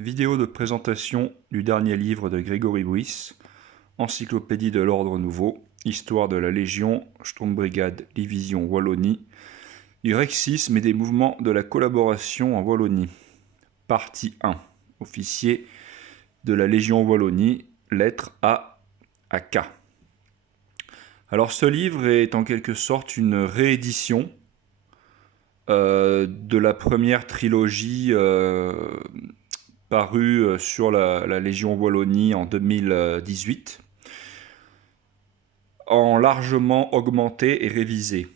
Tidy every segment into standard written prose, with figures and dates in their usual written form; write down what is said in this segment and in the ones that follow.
Vidéo de présentation du dernier livre de Grégory Buys, Encyclopédie de l'Ordre Nouveau, Histoire de la Légion, Sturmbrigade, Division Wallonie, du Rexisme et des mouvements de la collaboration en Wallonie. Partie 1. Officier de la Légion Wallonie, lettres A à K. Alors ce livre est en quelque sorte une réédition de la première trilogie parue sur la Légion Wallonie en 2018, en largement augmenté et révisé.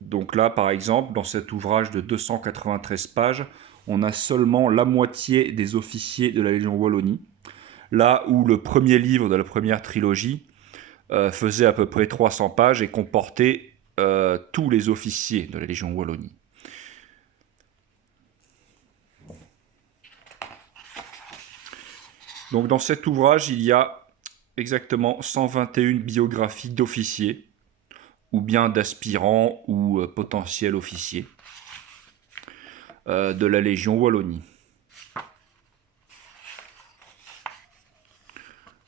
Donc là, par exemple, dans cet ouvrage de 293 pages, on a seulement la moitié des officiers de la Légion Wallonie, là où le premier livre de la première trilogie faisait à peu près 300 pages et comportait tous les officiers de la Légion Wallonie. Donc dans cet ouvrage, il y a exactement 121 biographies d'officiers, ou bien d'aspirants ou potentiels officiers de la Légion Wallonie.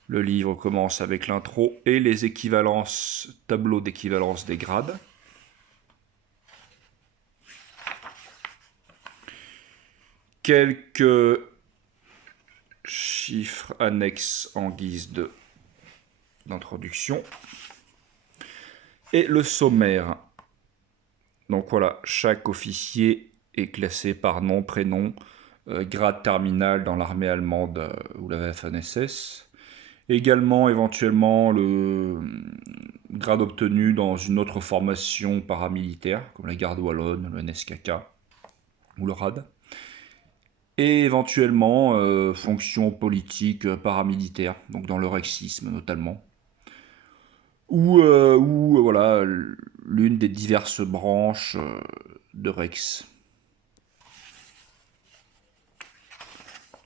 Le livre commence avec l'intro et les équivalences, tableau d'équivalence des grades. Quelques chiffres annexes en guise d'introduction. Et le sommaire. Donc voilà, chaque officier est classé par nom, prénom, grade terminal dans l'armée allemande ou la Waffen-SS. Également, éventuellement, le grade obtenu dans une autre formation paramilitaire, comme la Garde Wallonne, le NSKK ou le RAD. Et éventuellement, fonction politique paramilitaire, donc dans le rexisme notamment. Ou voilà, l'une des diverses branches de Rex.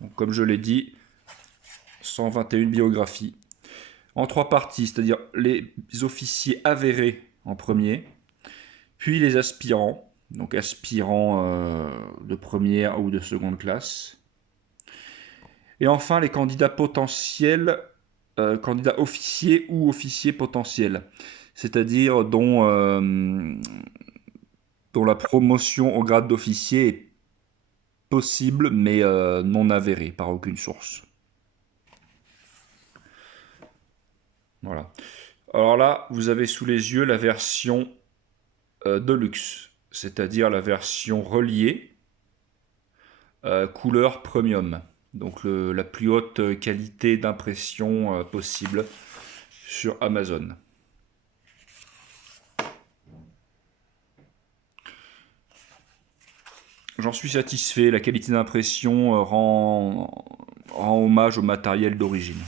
Donc, comme je l'ai dit, 121 biographies en 3 parties, c'est-à-dire les officiers avérés en premier, puis les aspirants, donc aspirants de première ou de seconde classe, et enfin les candidats potentiels, candidats officiers ou officiers potentiels, c'est-à-dire dont la promotion au grade d'officier est possible mais non avérée par aucune source. Voilà. Alors là, vous avez sous les yeux la version Deluxe, c'est-à-dire la version reliée, couleur premium. Donc la plus haute qualité d'impression possible sur Amazon. J'en suis satisfait, la qualité d'impression rend hommage au matériel d'origine.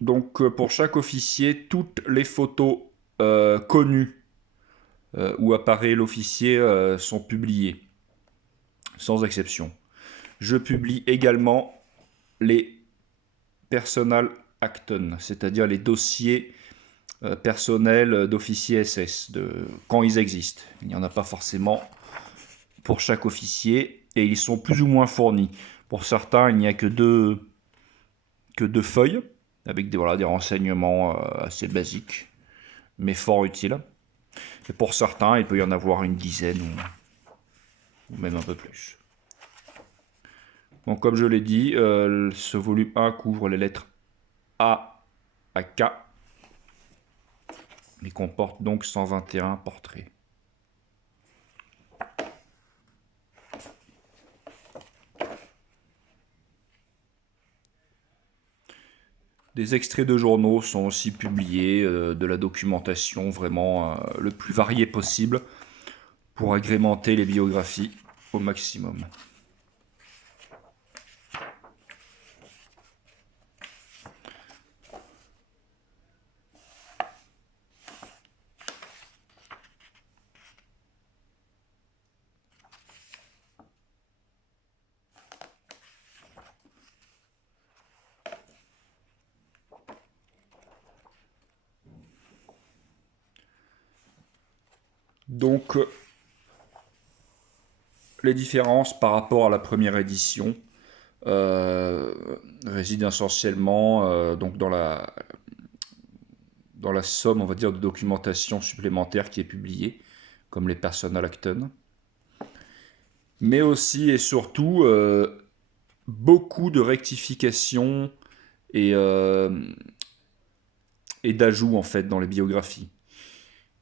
Donc pour chaque officier, toutes les photos connues où apparaît l'officier sont publiées, sans exception. Je publie également les Personal Akten, c'est-à-dire les dossiers personnels d'officiers SS, quand ils existent. Il n'y en a pas forcément pour chaque officier, et ils sont plus ou moins fournis. Pour certains, il n'y a que deux feuilles, avec des renseignements assez basiques, mais fort utiles. Et pour certains, il peut y en avoir une dizaine, ou même un peu plus. Donc comme je l'ai dit, ce volume 1 couvre les lettres A à K, et comporte donc 121 portraits. Des extraits de journaux sont aussi publiés, de la documentation vraiment le plus variée possible pour agrémenter les biographies au maximum. Donc, les différences par rapport à la première édition euh, résident essentiellement donc dans la somme, on va dire, de documentation supplémentaire qui est publiée, comme les personal acton, mais aussi et surtout beaucoup de rectifications et, et d'ajouts en fait dans les biographies.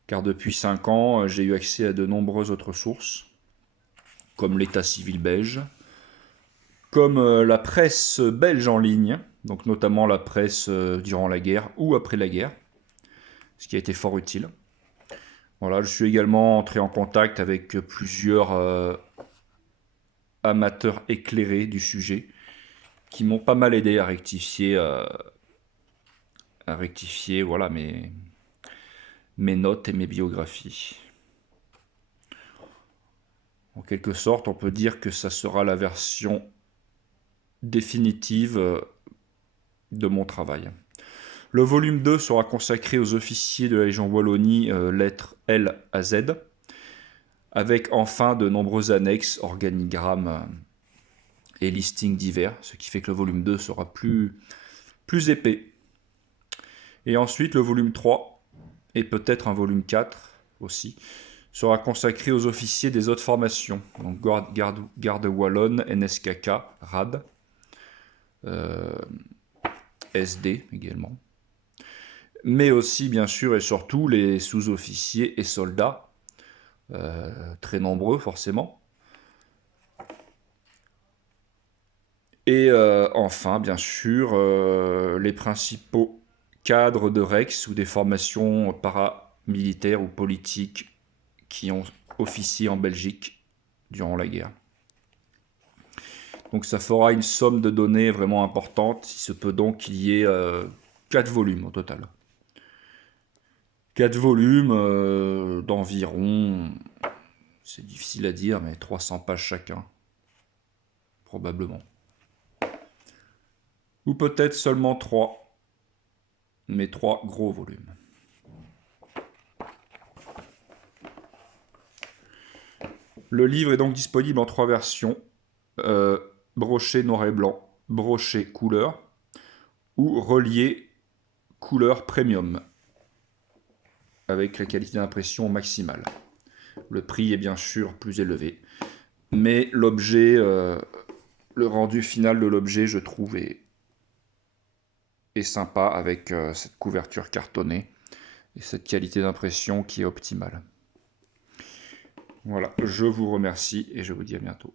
Car depuis 5 ans, j'ai eu accès à de nombreuses autres sources, comme l'état civil belge, comme la presse belge en ligne, donc notamment la presse durant la guerre ou après la guerre, ce qui a été fort utile. Voilà, je suis également entré en contact avec plusieurs amateurs éclairés du sujet qui m'ont pas mal aidé à rectifier voilà, mes notes et mes biographies. En quelque sorte, on peut dire que ça sera la version définitive de mon travail. Le volume 2 sera consacré aux officiers de la Légion Wallonie, lettres L à Z, avec enfin de nombreux annexes, organigrammes et listings divers, ce qui fait que le volume 2 sera plus épais. Et ensuite, le volume 3, et peut-être un volume 4 aussi, sera consacré aux officiers des autres formations, donc garde wallonne, NSKK, RAD, SD également, mais aussi bien sûr et surtout les sous-officiers et soldats, très nombreux forcément, et enfin bien sûr les principaux cadres de Rex ou des formations paramilitaires ou politiques qui ont officié en Belgique durant la guerre. Donc ça fera une somme de données vraiment importante. Il se peut donc qu'il y ait 4 volumes au total. 4 volumes d'environ, c'est difficile à dire, mais 300 pages chacun, probablement. Ou peut-être seulement 3, mais 3 gros volumes. Le livre est donc disponible en 3 versions, broché noir et blanc, broché couleur, ou relié couleur premium, avec la qualité d'impression maximale. Le prix est bien sûr plus élevé, mais l'objet, le rendu final de l'objet, je trouve, est sympa avec cette couverture cartonnée et cette qualité d'impression qui est optimale. Voilà, je vous remercie et je vous dis à bientôt.